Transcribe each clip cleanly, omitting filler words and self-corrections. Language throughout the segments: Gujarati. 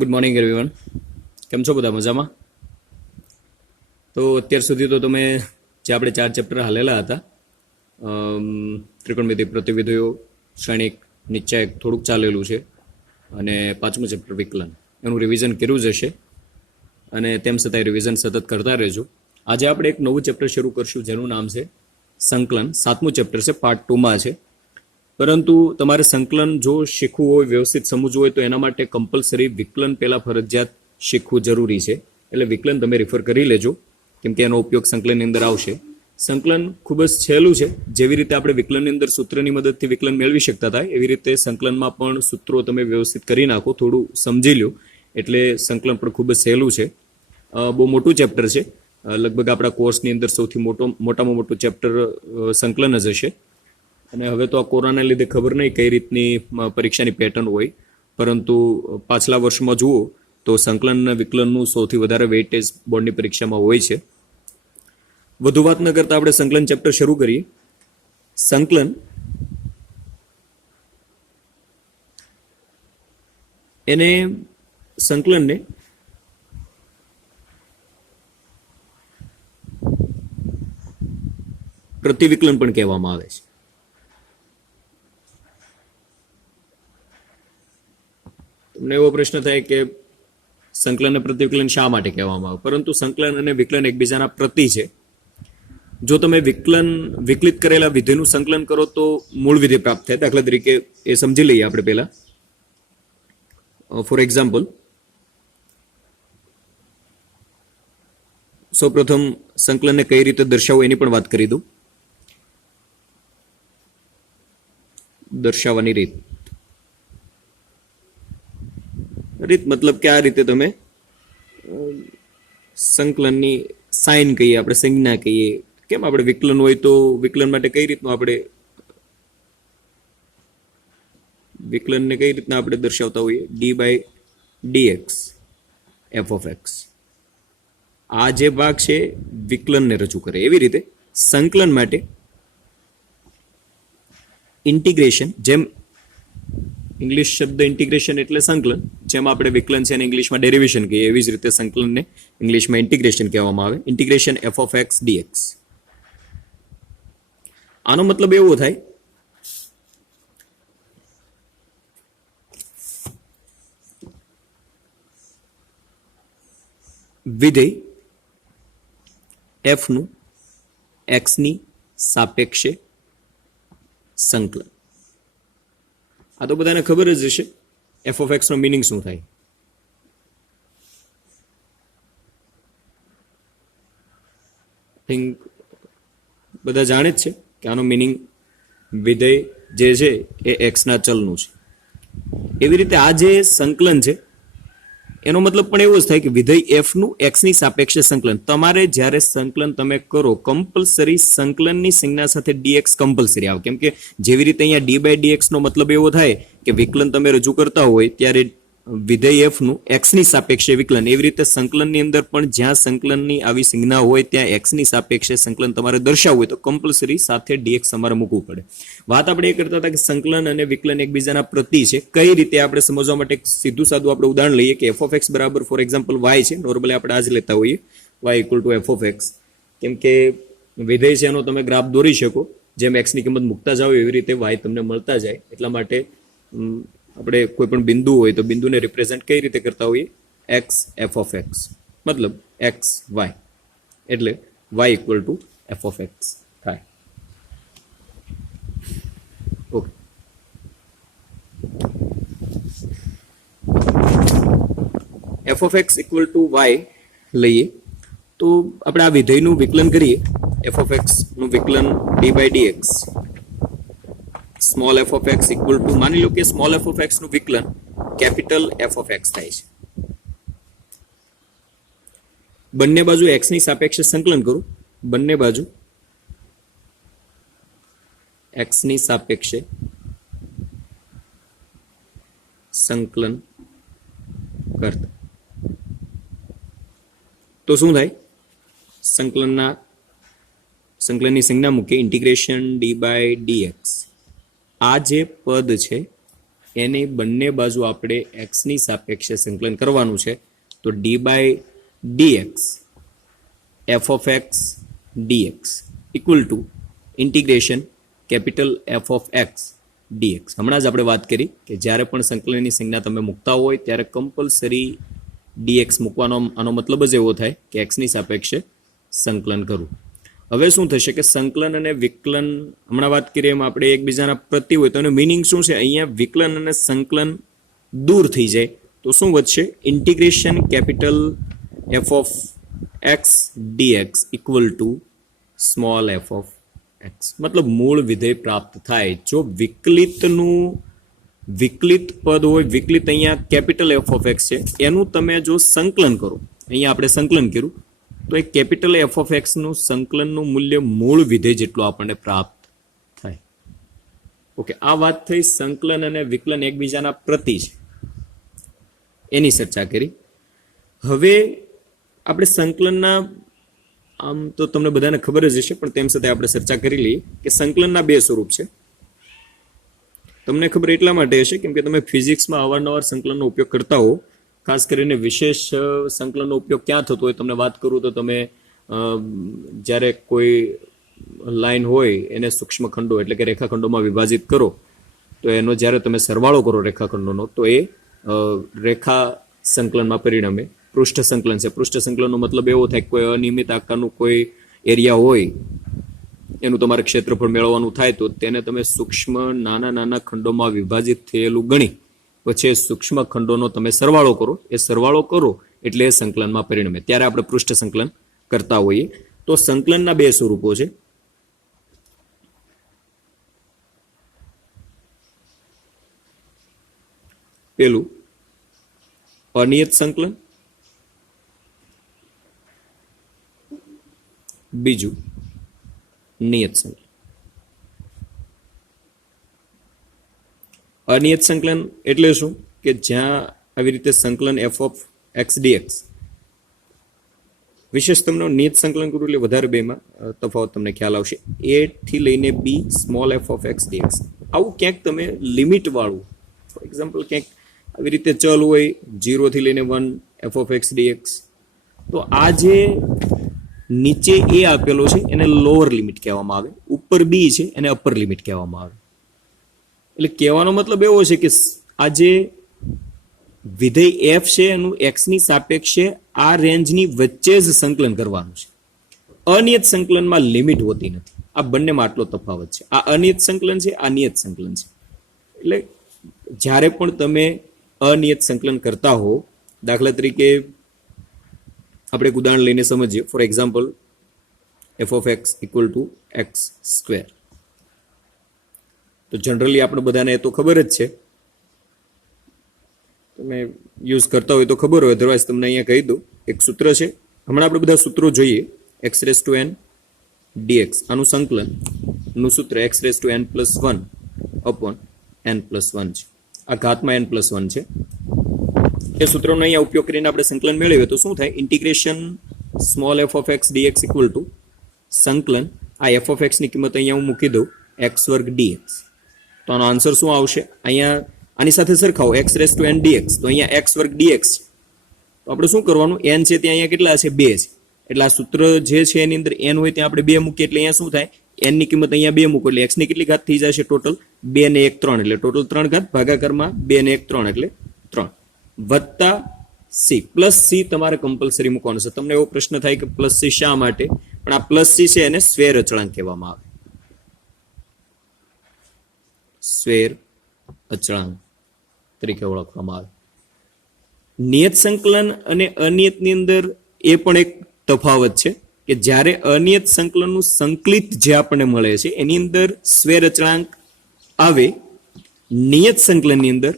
Good morning everyone. કેમ છો બધા? મજામાં? તો અત્યાર સુધી તો તમે જે આપણે 4 ચેપ્ટર હાલેલા હતા, ત્રિકોણમિતિ, પ્રતિવિધિઓ, શ્રેણિક, નિશ્ચાયક થોડુંક ચાલેલું છે અને 5મું ચેપ્ટર વિકલન, એનું રિવિઝન કર્યું જ હશે અને તેમ છતાંય રિવિઝન સતત કરતા રહેજો. આજે આપણે એક નવું ચેપ્ટર શરૂ કરશું જેનું નામ છે સંકલન. 7મું ચેપ્ટર છે, પાર્ટ 2માં છે. પરંતુ તમારે સંકલન જો શીખવું હોય, વ્યવસ્થિત સમજવું હોય તો એના માટે કમ્પલસરી વિકલન પહેલાં ફરજિયાત શીખવું જરૂરી છે. એટલે વિકલન તમે રિફર કરી લેજો, કેમ કે એનો ઉપયોગ સંકલનની અંદર આવશે. સંકલન ખૂબ જ સહેલું છે. જેવી રીતે આપણે વિકલનની અંદર સૂત્રની મદદથી વિકલન મેળવી શકતા હતા, એવી રીતે સંકલનમાં પણ સૂત્રો તમે વ્યવસ્થિત કરી નાખો, થોડું સમજી લો એટલે સંકલન પણ ખૂબ જ સહેલું છે. બહુ મોટું ચેપ્ટર છે. લગભગ આપણા કોર્સની અંદર સૌથી મોટામાં મોટું ચેપ્ટર સંકલન જ હશે. અને હવે તો આ કોરોનાને લીધે ખબર નહીં કઈ રીતની પરીક્ષાની પેટર્ન હોય, પરંતુ પાછલા વર્ષમાં જુઓ તો સંકલન અને વિકલનનું સૌથી વધારે વેઇટેજ બોર્ડની પરીક્ષામાં હોય છે. વધુ વાત ન કરતા આપણે સંકલન ચેપ્ટર શરૂ કરીએ. સંકલન સંકલનને પ્રતિવિકલન પણ કહેવામાં આવે છે. તમને એવો પ્રશ્ન થાય કે સંકલન અને પ્રતિવિકલન શા માટે કહેવામાં આવે? પરંતુ સંકલન અને વિકલન એકબીજાના પ્રતિ છે. જો તમે વિકલિત કરેલા વિધેયનું સંકલન કરો તો મૂળ વિધેય પ્રાપ્ત થાય. દાખલા તરીકે એ સમજી લઈએ આપણે પહેલા. ફોર એક્ઝામ્પલ, સૌપ્રથમ સંકલનને કઈ રીતે દર્શાવવું એની પણ વાત કરી દઉં. દર્શાવવાની રીત મતલબ કે આ રીતે તમે સંકલનની સાઇન કહીએ, આપણે સંજ્ઞા કહીએ. કેમ આપણે વિકલન હોય તો વિકલન માટે કઈ રીતનું આપણે વિકલનને કઈ રીતના આપણે દર્શાવતા હોઈએ? d/dx f(x). આ જે ભાગ છે વિકલનને રજૂ કરે. એવી રીતે સંકલન માટે ઇન્ટિગ્રેશન, જેમ ઇંગ્લિશ શબ્દ ઇન્ટિગ્રેશન એટલે સંકલન, જેમ આપણે વિકલન છે એને ઇંગ્લિશમાં ડેરિવેશન કહીએ, એવી જ રીતે સંકલનને ઇંગ્લિશમાં ઇન્ટિગ્રેશન કહેવામાં આવે. Integration f(x) dx. આનો મતલબ એવો થાય વિધેય f નું x ની સાપેક્ષે સંકલન. આ તો બધાને ખબર જ હશે f(x) નો મીનિંગ શું થાય. થિંક બધા જાણે જ છે કે આનો મીનિંગ વિધેય જે છે એ x ના ચલનું છે. એવી રીતે આ જે સંકલન છે એનો મતલબ પણ એવો જ થાય કે વિધેય f નું x ની સાપેક્ષે સંકલન. તમારે જ્યારે સંકલન તમે કરો, કમ્પલસરી સંકલનની સંજ્ઞા સાથે dx કમ્પલસરી આવે. કેમ કે જેવી રીતે અહીંયા d/dx નો મતલબ એવો થાય કે વિકલન તમે રજૂ કરતા હોય ત્યારે વિધેય f નું x ની સાપેક્ષે વિકલન. એવી રીતે સંકલનની અંદર પણ જ્યાં સંકલનની આવી સંજ્ઞા હોય ત્યાં x ની સાપેક્ષે સંકલન તમારે દર્શાવવું હોય તો કમ્પલસરી સાથે dx તમારે મૂકવું પડે. વાત આપણે એ કરતા હતા કે સંકલન અને વિકલન એકબીજાના પ્રતિ છે. કઈ રીતે આપણે સમજવા માટે એક સીધું સાદું આપણે ઉદાહરણ લઈએ કે f(x) બરાબર ફોર એક્ઝામ્પલ y છે. નોર્મલી આપણે આ જ લેતા હોઈએ, y = f(x). કેમ કે વિધેય છે એનો તમે ગ્રાફ દોરી શકો, જેમ x ની કિંમત મૂકતા જાઓ એવી રીતે y તમને મળતા જાય. એટલા માટે આપણે કોઈ પણ બિંદુ હોય તો બિંદુને રિપ્રેઝેન્ટ કઈ રીતે કરતા હોઈએ? x f(x), મતલબ x y, એટલે y = f(x) થાય. ઓકે, f(x) = y લઈએ તો આપણે આ વિધેયનું વિકલન કરીએ. f(x) નું વિકલન d/dx સ્મોલ f(x) = માની લો કે સ્મોલ f(x) નું વિકલન કેપિટલ f(x) થાય છે. બંને બાજુ x ની સાપેક્ષે સંકલન કરું. બંને બાજુ x ની સાપેક્ષે સંકલન કરતા તો શું થાય? સંકલનની સંજ્ઞા મૂકે ઇન્ટિગ્રેશન d/dx. આ જે પદ છે એને બંને બાજુ આપણે એક્સની સાપેક્ષે સંકલન કરવાનું છે. તો D by D X F of X dx equal to integration capital F of X D X. હમણાં જ આપણે વાત કરી કે જ્યારે પણ સંકલનની સંજ્ઞા તમે મૂકતા હોય ત્યારે કમ્પલસરી ડીએક્સ મૂકવાનો આનો મતલબ જ એવો થાય કે એક્સની સાપેક્ષે સંકલન કરવું. હવે શું થશે કે સંકલન અને વિકલન હમણાં વાત કરીએ એમ આપણે એકબીજાના પ્રતિ હોય તો એનું મિનિંગ શું છે? અહીંયા વિકલન અને સંકલન દૂર થઈ જાય તો શું વધશે? Integration capital F of X dx equal to small F of X. મતલબ મૂળ વિધેય પ્રાપ્ત થાય. જો વિકલિત પદ હોય, વિકલિત અહીંયા કેપિટલ એફ ઓફ એક્સ છે, એનું તમે જો સંકલન કરો, અહીંયા આપણે સંકલન કર્યું તો એ કેપિટલ એફ ઓફ એક્સનું સંકલનનું મૂલ્ય મૂળ વિધેય જેટલું આપણને પ્રાપ્ત થાય. ઓકે, આ વાત થઈ સંકલન અને વિકલન એકબીજાના પ્રતિ છે એની ચર્ચા કરી. હવે આપણે સંકલનના, આમ તો તમને બધાને ખબર જ હશે પણ તેમ છતાં આપણે ચર્ચા કરી લઈએ કે સંકલનના બે સ્વરૂપ છે. તમને ખબર એટલા માટે હશે કેમ કે તમે ફિઝિક્સમાં અવારનવાર સંકલનનો ઉપયોગ કરતા હો. ખાસ કરીને વિશેષ સંકલનનો ઉપયોગ ક્યાં થતો હોય તમને વાત કરું તો તમે જ્યારે કોઈ લાઈન હોય એને સૂક્ષ્મખંડો એટલે કે રેખાખંડોમાં વિભાજિત કરો તો એનો જ્યારે તમે સરવાળો કરો રેખાખંડોનો તો એ રેખા સંકલનમાં પરિણમે. પૃષ્ઠ સંકલન છે. પૃષ્ઠ સંકલનનો મતલબ એવો થાય કે કોઈ અનિયમિત આકારનું કોઈ એરિયા હોય એનું તમારે ક્ષેત્રફળ મેળવવાનું થાય તો તેને તમે સૂક્ષ્મ નાના ખંડોમાં વિભાજિત થયેલું ગણી પછી સૂક્ષ્મ ખંડોનો તમે સરવાળો કરો. એ સરવાળો કરો એટલે એ સંકલનમાં પરિણમે. ત્યારે આપણે પૃષ્ઠ સંકલન કરતા હોઈએ. તો સંકલનના બે સ્વરૂપો છે. પેલું અનિયત સંકલન, બીજું નિયત સંકલન. અનિયત સંકલન એટલે શું? કે જ્યાં આવી રીતે સંકલન એફ ઓફ એક્સ ડીએક્સ, વિશેષ તમને નિયત સંકલન કરું એટલે વધારે બેમાં તફાવત તમને ખ્યાલ આવશે. એ થી લઈને B small F of X D X, આવું ક્યાંક તમે લિમિટ વાળું, ફોર એક્ઝામ્પલ ક્યાંક આવી રીતે ચલ હોય 0 થી લઈને 1 એફ ઓફ એક્સ ડીએક્સ, તો આ જે નીચે એ આપેલો છે એને લોઅર લિમિટ કહેવામાં આવે, ઉપર બી છે એને અપર લિમિટ કહેવામાં આવે. એટલે કહેવાનો મતલબ એવો છે કે આ જે વિધેય એફ છે એનું એક્સની સાપેક્ષે આ રેન્જની વચ્ચે જ સંકલન કરવાનું છે. અનિયત સંકલનમાં લિમિટ હોતી નથી. આ બંનેમાં આટલો તફાવત છે. આ અનિયત સંકલન છે, આ નિયત સંકલન છે. એટલે જ્યારે પણ તમે અનિયત સંકલન કરતા હો, દાખલા તરીકે આપણે એક ઉદાહરણ લઈને સમજીએ. For example F of X equal to x square. તો જનરલી આપણે બધાને એ તો ખબર જ છે, તમે યુઝ કરતા હોય તો ખબર હોય, અધરવાઇઝ તમને અહીંયા કહી દઉં. એક સૂત્ર છે, હમણાં આપણે બધા સૂત્રો જોઈએ. X raise to N D X, આનું સંકલનનું સૂત્ર X raise to N plus 1 upon N plus 1 છે. આ ઘાતમાં એન પ્લસ 1 છે. એ સૂત્રનો અહીંયા ઉપયોગ કરીને આપણે સંકલન મેળવીએ તો શું થાય? Integration small F of X dx equal to સંકલન, આ એફ ઓફ એક્સની કિંમત અહીંયા હું મૂકી દઉં એક્સ વર્ગ ડીએક્સ. તો આનો આન્સર શું આવશે? અહીંયા આની સાથે સરખાવો X raise to N D X, તો અહીંયા એક્સ વર્ગ ડીએક્સ છે. તો આપણે શું કરવાનું? એન છે ત્યાં અહીંયા કેટલા છે? 2 છે. એટલે આ સૂત્ર જે છે એની અંદર એન હોય ત્યાં આપણે 2 મૂકીએ એટલે અહીંયા શું થાય? એન ની કિંમત અહીંયા 2 મૂકો એટલે એક્સ ની કેટલી ઘાત થઈ જશે? ટોટલ 2 ને 1 3, એટલે ટોટલ 3 ઘાત ભાગાકારમાં 2 ને 1 3 એટલે 3 વત્તા સી પ્લસ સી તમારે કમ્પલસરી મૂકવાનું છે. તમને એવો પ્રશ્ન થાય કે પ્લસ સી શા માટે? પણ આ પ્લસ સી છે એને સ્વેર અચળાંક કહેવામાં આવે. સ્વેર અચળાંક તરીકે ઓળખવામાં આવે. નિયત સંકલન અને અનિયતની અંદર એ પણ એક તફાવત છે કે જ્યારે અનિયત સંકલનનું સંકલિત જે આપણને મળે છે એની અંદર સ્વેર અચળાંક આવે, નિયત સંકલનની અંદર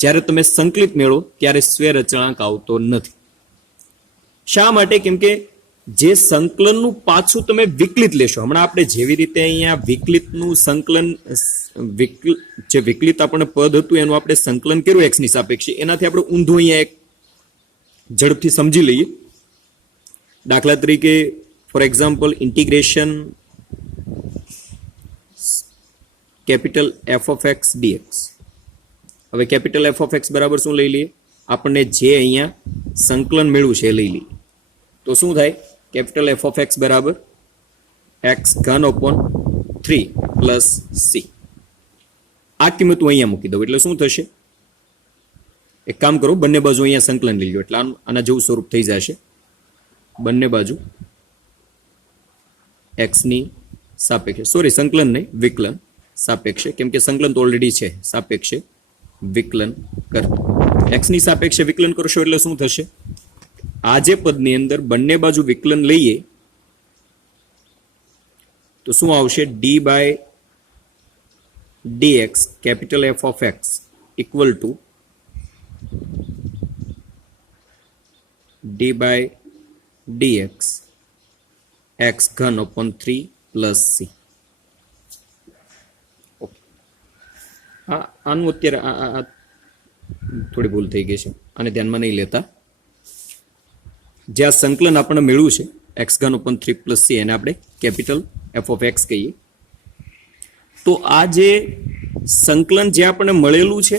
જ્યારે તમે સંકલિત મેળવો ત્યારે સ્વેર અચળાંક આવતો નથી. શા માટે? કેમ કે જે સંકલનનું પાછું તમે વિકલિત લેશો, હમણાં આપણે જેવી રીતે અહીંયા વિકલિતનું સંકલન, જે વિકલિત આપણે પદ હતું એનું આપણે સંકલન કર્યું એક્સની સાપેક્ષે, એનાથી આપણે ઊંધું અહીંયા એક ઝડપથી સમજી લઈએ. દાખલા તરીકે for example integration capital F of X D X. હવે કેપિટલ એફ ઓફ એક્સ બરાબર શું લઈ લઈએ, આપણને જે અહીંયા સંકલન મેળવ્યું છે એ લઈ લઈએ. તો શું થાય, કેપિટલ એફ ઓફ એક્સ બરાબર એક્સ ઘન અપોન 3 પ્લસ સી. આ કિંમત હું અહીંયા મૂકી દઉં એટલે શું થશે, એક કામ કરો, બંને બાજુ અહીંયા સંકલન લઈ લો એટલે આના જેવું સ્વરૂપ થઈ જશે. બંને બાજુ એક્સની સાપેક્ષે, સોરી સંકલન નહીં વિકલન સાપેક્ષે, કેમ કે સંકલન તો ઓલરેડી છે, સાપેક્ષે વિકલન કરતા એક્સની સાપેક્ષે વિકલન કરશો એટલે શું થશે, આ જે પદની અંદર બંને બાજુ વિકલન લઈએ તો શું આવશે, D by dx capital F of X equal to D by dx X ઘન અપોન 3 પ્લસ સી. આનું અત્યારે થોડી ભૂલ થઈ ગઈ છે, આને ધ્યાનમાં નહીં લેતા. જે આ સંકલન આપણને મેળવ્યું છે એક્સ ઘન અપોન 3 પ્લસ સી, એને આપણે કેપિટલ એફ ઓફ એક્સ કહીએ. તો આ જે સંકલન જે આપણને મળેલું છે,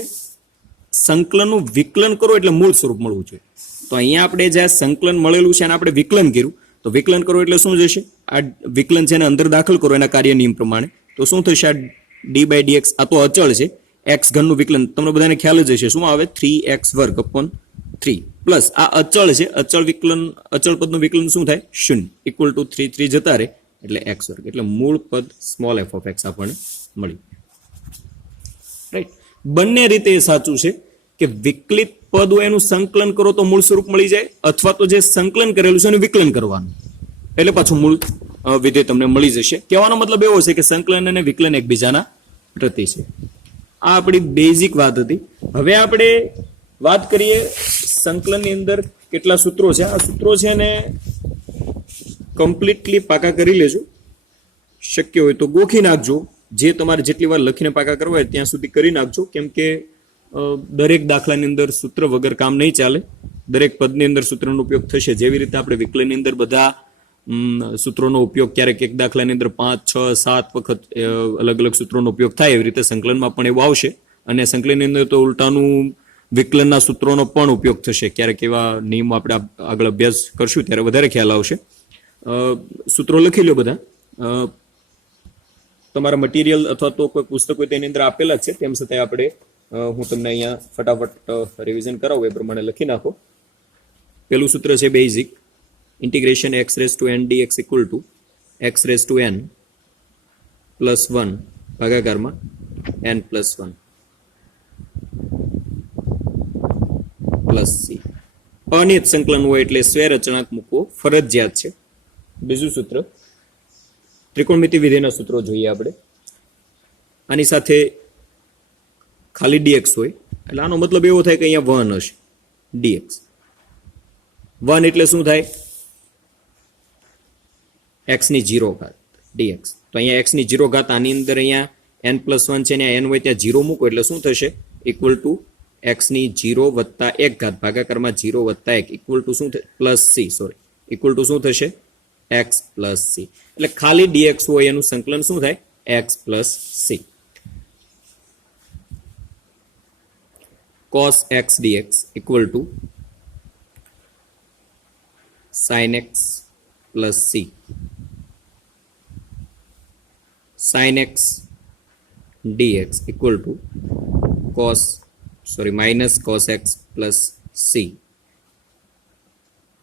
સંકલનનું વિકલન કરો એટલે મૂળ સ્વરૂપ મળવું જોઈએ. તો અહીંયા આપણે જે સંકલન મળેલું છે એને આપણે વિકલન કર્યું, તો વિકલન કરો એટલે શું જશે, આ વિકલન છે એને અંદર દાખલ કરો એના કાર્ય નિયમ પ્રમાણે, તો શું થશે, આ ડી બાય ડીએક્સ, આ તો અચળ છે, એક્સ ઘનનું વિકલન તમને બધાને ખ્યાલ જ હશે, શું આવે 3x વર્ગ અપોન 3 પ્લસ આ અચળ છે, અચળ વિકલન, અચળ પદનું વિકલન શું થાય, 0 ઇક્વલ ટુ 3 3 જતા રહે એટલે એક્સ વર્ગ, એટલે મૂળ પદ સ્મોલ એફ ઓફ એક્સ આપણને મળ્યું. રાઈટ, બંને રીતે એ સાચું છે કે વિકલિત પદ હોય એનું સંકલન કરો તો મૂળ સ્વરૂપ મળી જાય, અથવા તો જે સંકલન કરેલું છે એનું વિકલન કરવાનું એટલે પાછું મૂળ વિધેય તમને મળી જશે. કહેવાનો મતલબ એવો છે કે સંકલન અને વિકલન એકબીજાના પ્રતિ છે. આ આપણી બેઝિક વાત હતી. હવે આપણે વાત કરીએ સંકલનની અંદર કેટલા સૂત્રો છે. આ સૂત્રો છે ને કમ્પ્લીટલી પાકા કરી લેજો, શક્ય હોય તો ગોખી નાખજો, જે તમારે જેટલી વાર લખીને પાકા કરવા હોય ત્યાં સુધી કરી નાખજો, કેમ કે દરેક દાખલાની અંદર સૂત્ર વગર કામ નહીં ચાલે, દરેક પદની અંદર સૂત્રનો ઉપયોગ થશે. જેવી રીતે આપણે વિકલનની અંદર બધા સૂત્રોનો ઉપયોગ ક્યારેક એક દાખલાની અંદર 5 6 7 વખત અલગ અલગ સૂત્રોનો ઉપયોગ થાય, એવી રીતે સંકલનમાં પણ એવું આવશે. અને સંકલનની અંદર તો ઉલટાનું વિકલનના સૂત્રોનો પણ ઉપયોગ થશે. ક્યારેક એવા નિયમો આપણે આગળ અભ્યાસ કરશું ત્યારે વધારે ખ્યાલ આવશે. સૂત્રો લખી લો બધા, તમારા મટીરિયલ અથવા તો કોઈ પુસ્તક હોય તેની અંદર આપેલા જ છે, તેમ છતાં આપણે હું તમને અહીંયા ફટાફટ રિવિઝન કરાવું એ પ્રમાણે લખી નાખો. પેલું સૂત્ર છે basic, integration x raise to N dx equal to x raise to N plus 1 ભાગાકારમાં એન પ્લસ 1 પ્લસ સી. અનિયત સંકલન હોય એટલે સ્વેર અચળાંક મૂકવો ફરજિયાત છે. બીજું સૂત્ર ત્રિકોણમિતિ વિધેયના સૂત્રો જોઈએ આપણે. આની સાથે ખાલી ડીએક્સ હોય એટલે આનો મતલબ એવો થાય કે અહીંયા 1 હશે, ડીએક્સ 1 એટલે શું થાય, એક્સ ની 0 ઘાત ડીએક્સ. તો અહીંયા એક્સ ની 0 ઘાત, આની અંદર અહીંયા n પ્લસ 1 છે ને n હોય ત્યાં 0 મૂકો એટલે શું થશે, ઇક્વલ ટુ એક્સ ની 0 વત્તા 1 ઘાત ભાગાકારમાં 0 વત્તા 1 ઇક્વલ ટુ શું થશે, plus C, sorry equal to શું થશે, એક્સ પ્લસ સી. એટલે ખાલી ડીએક્સ હોય એનું સંકલન શું થાય, x plus C. cos x dx equal to sin x plus c. sin x dx equal to minus cos x plus c.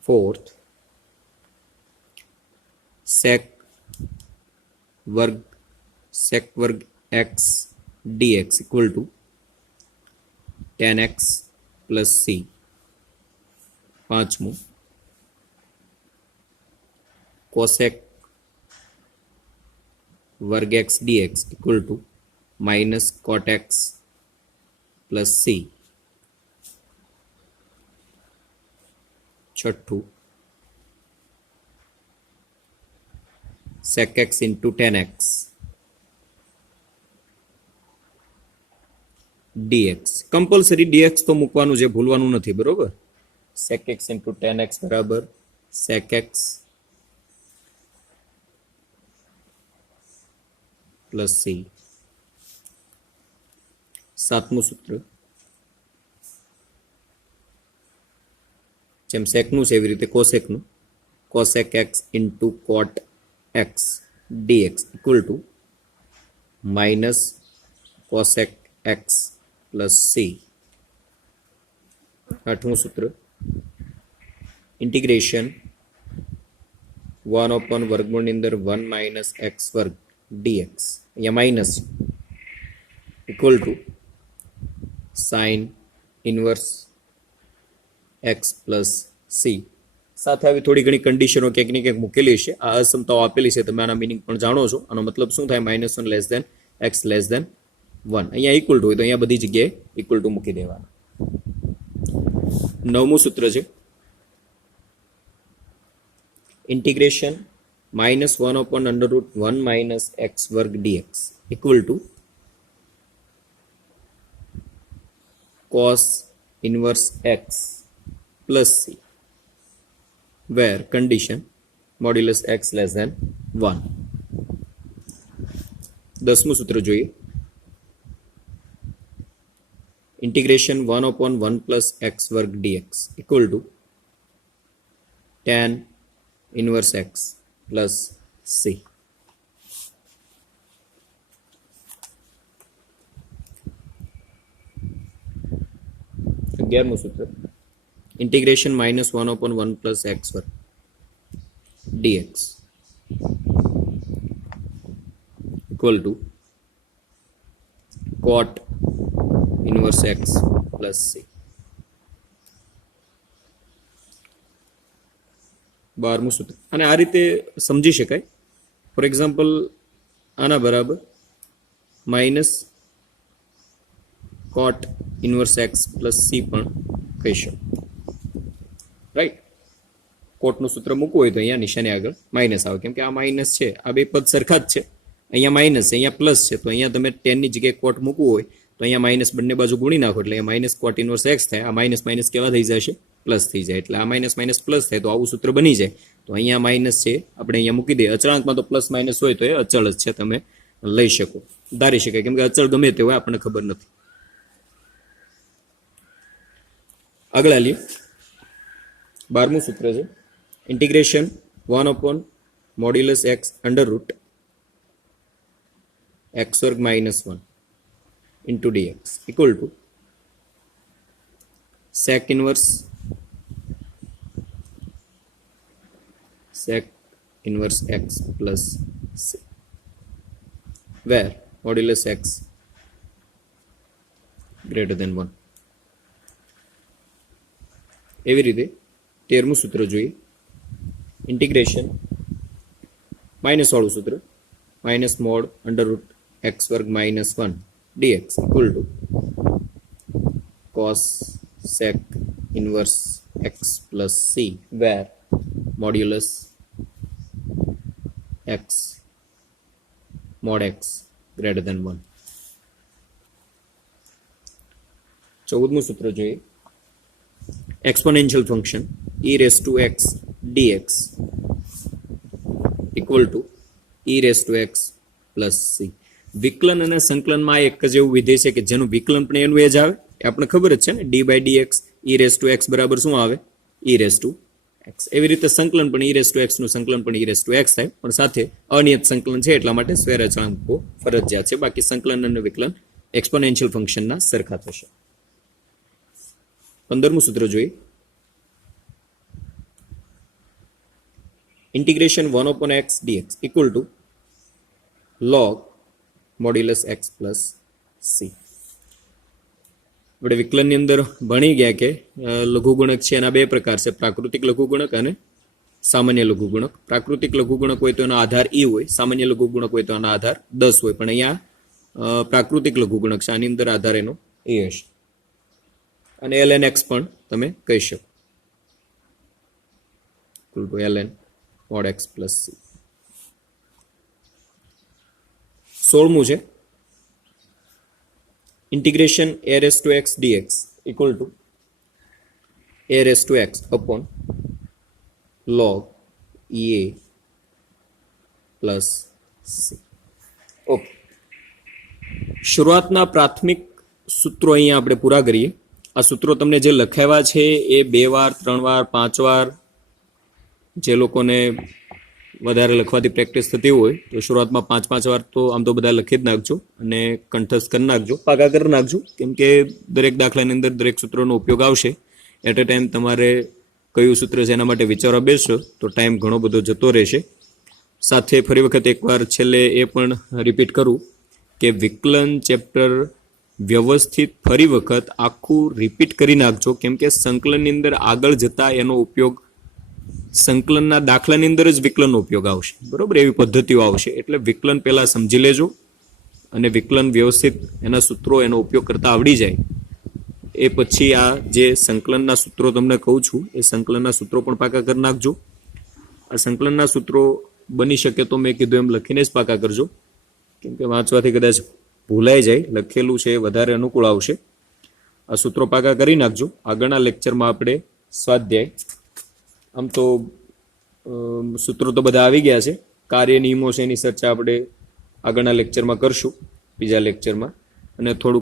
Fourth, sec वर्ग x dx equal to tan x plus c. पांचमू, cosec वर्ग x dx equal to minus cot x plus c. छठू, sec x into tan x dx. Compulsory dx तो મૂકવાનું છે, ભૂલવાનું નથી, બરોબર. sec x into tan x બરાબર sec x plus c. સાતમું સૂત્ર, જેમ સેકનું છે એવી રીતે કોસેકનું, cosec x into cot x dx equal to minus cosec x plus c. આઠમું સૂત્ર ઇન્ટિગ્રેશન 1 વર્ગમૂળની અંદર 1 માઇનસ એક્સ વર્ગ ડીએક્સ, અહીંયા minus equal to sine inverse x plus c. સાથે આવી થોડી ઘણી કન્ડિશનો ક્યાંક ને ક્યાંક મૂકેલી છે. આ અસમતાઓ આપેલી છે, તમે આના મિનિંગ પણ જાણો છો. આનો મતલબ શું થાય? -1 less than X less than 1. અહીંયા ઇક્વલ ટુ હોય તો અહીંયા બધી જગ્યાએ ઇક્વલ ટુ મૂકી દેવાનું. નવમું સૂત્ર છે ઇન્ટિગ્રેશન -1/√1 માઇનસ એક્સ વર્ગ D X equal to cos inverse x plus c, where condition modulus x less than 1. દસમું સૂત્ર જોઈએ ઇન્ટિગ્રેશન 1/1 plus x વર્ગ dx equal to tan inverse x plus c. 11મું સૂત્ર ઇન્ટિગ્રેશન -1/1 plus x વર્ગ dx equal to cot inverse x plus c. 12મું સૂત્ર અને આ રીતે સમજી શકાય. ફોર એક્ઝામ્પલ આના બરાબર minus cot inverse x plus C પણ કહી શકો, રાઈટ. કોટનું સૂત્ર મૂકવું હોય તો અહીંયા નિશાની આગળ માઇનસ આવે, કેમ કે આ માઇનસ છે, આ બે પદ સરખા જ છે. અહીંયા માઇનસ છે, અહીંયા પ્લસ છે, તો અહીંયા તમે 10ની જગ્યાએ કોટ મૂકવું હોય તો અહીંયા માઇનસ બંને બાજુ ગુણી નાખો એટલે અહીંયા માઇનસ કોટ ઇનવર્સ એક્સ થાય. આ માઇનસ માઇનસ કેવા થઈ જશે? પ્લસ થઈ જાય. એટલે આ માઇનસ માઇનસ પ્લસ થાય તો આવું સૂત્ર બની જાય. તો અહીંયા માઇનસ છે આપણે અહીંયા મૂકી દઈએ. અચળાંકમાં તો પ્લસ માઇનસ હોય તો એ અચળ જ છે, તમે લઈ શકો, ધારી શકાય, કેમ કે અચળ ગમે તે હોય આપણને ખબર નથી. આગળ આવીએ 12મું સૂત્ર છે ઇન્ટિગ્રેશન 1/modulus x √ x વર્ગ -1 into dx equal to sec inverse x plus c, where modulus x greater than 1. એવી રીતે 13મું સૂત્ર જોઈએ ઇન્ટિગ્રેશન માઇનસ વાળું સૂત્ર -mod √ x વર્ગ -1 dx equal to cos sec inverse x plus c, where modulus x mod x greater than 1. 14મું સૂત્ર જોઈએ exponential function e raised to x dx equal to e raised to x plus c. વિકલન અને સંકલનમાં એક જ એવું વિધેય છે કે જેનું વિકલન પણ એનું એ જ આવે, એ આપણે ખબર જ છે ને. d/dx e raised to x બરાબર શું આવે? e raised to x. એવી રીતે સંકલન પણ e raised to x નું સંકલન પણ e raised to x થાય, પણ સાથે અનિયત સંકલન છે એટલા માટે સ્વૈર અચળાંકો ફરજિયાત છે. બાકી સંકલન અને વિકલન એક્સપોનેન્શિયલ ફંક્શનના સરખા થશે. 15મું સૂત્ર જોઈએ integration 1/x dx equal to log modulus x plus c. આપણે વિકલનની અંદર ભણી ગયા કે લઘુગુણક છે એના બે પ્રકાર છે, પ્રાકૃતિક લઘુગુણક અને સામાન્ય લઘુગુણક. પ્રાકૃતિક લઘુગુણક હોય તો એનો આધાર e હોય, સામાન્ય લઘુગુણક હોય તો એનો આધાર 10 હોય, પણ અહીંયા પ્રાકૃતિક લઘુગુણક છે, આની અંદર આધાર એનો એ હશે. અને ln x પણ તમે કહી શકો ln mod x plus c. 16મું છે integration a raised to x dx equal to a raised to x upon log ea plus c. Okay, શરૂઆતના પ્રાથમિક સૂત્રો અહીંયા આપણે પૂરા કરીએ. આ સૂત્રો તમને જે લખાવ્યા છે એ 2 વાર 3 વાર 5 વાર જે લોકોને વધારે લખવાથી પ્રેક્ટિસ થતી હોય તો શરૂઆતમાં 5-5 વાર તો આમ તો બધા લખી જ નાખજો અને કંઠસ્થ કરી નાખજો, પાકા કરી નાખજો, કેમ કે દરેક દાખલાની અંદર દરેક સૂત્રોનો ઉપયોગ આવશે. એટ એ ટાઈમ તમારે કયું સૂત્ર છે એના માટે વિચારવા બેસશો તો ટાઈમ ઘણો બધો જતો રહેશે. સાથે ફરી વખત એકવાર છેલ્લે એ પણ રિપીટ કરું કે વિકલન ચેપ્ટર વ્યવસ્થિત ફરી વખત આખું રિપીટ કરી નાખજો, કેમ કે સંકલનની અંદર આગળ જતા એનો ઉપયોગ સંકલનના દાખલાની અંદર જ વિકલનનો ઉપયોગ આવશે, બરોબર? એવી પદ્ધતિઓ આવશે. એટલે વિકલન પહેલા સમજી લેજો અને વિકલન વ્યવસ્થિત એના સૂત્રો એનો ઉપયોગ કરતા આવડી જાય એ પછી આ જે સંકલનના સૂત્રો તમને કહું છું એ સંકલનના સૂત્રો પણ પાકા કરી નાખજો. આ સંકલનના સૂત્રો બની શકે તો મેં કીધું એમ લખીને જ પાકા કરજો, કેમ કે વાંચવાથી કદાચ ભૂલાઈ જાય, લખેલું છે એ વધારે અનુકૂળ આવશે. આ સૂત્રો પાકા કરી નાખજો. આગળના લેક્ચરમાં આપણે સ્વાધ્યાય, આમ તો સૂત્રો તો બધા આવી ગયા છે, કાર્ય નિયમો છે એની ચર્ચા આપણે આગળના લેક્ચરમાં કરશું, બીજા લેક્ચરમાં, અને થોડુંક